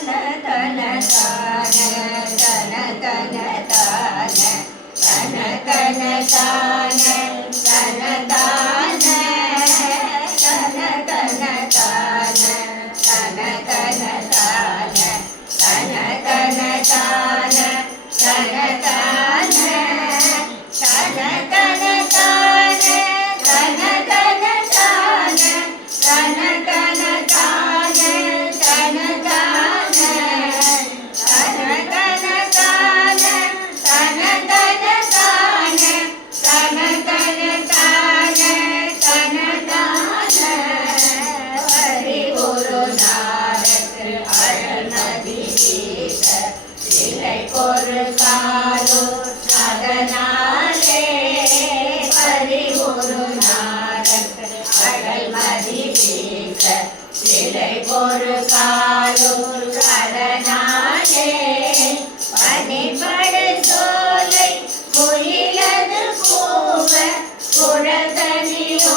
tana tana tana tana tana tana tana tana tana tana tana tana tana ஒரு காலும் கடனாலே பனிபட சோலை குயிலது போவ குழதனியோ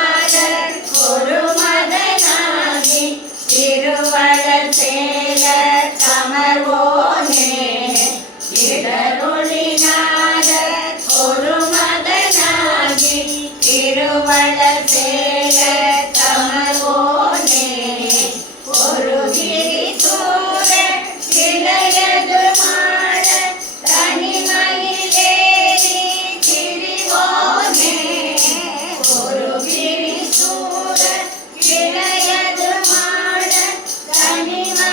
கமர்வோனே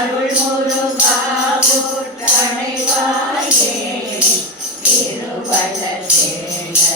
அருள் முழும் பாகுட்டணைவாயே திருவள சேன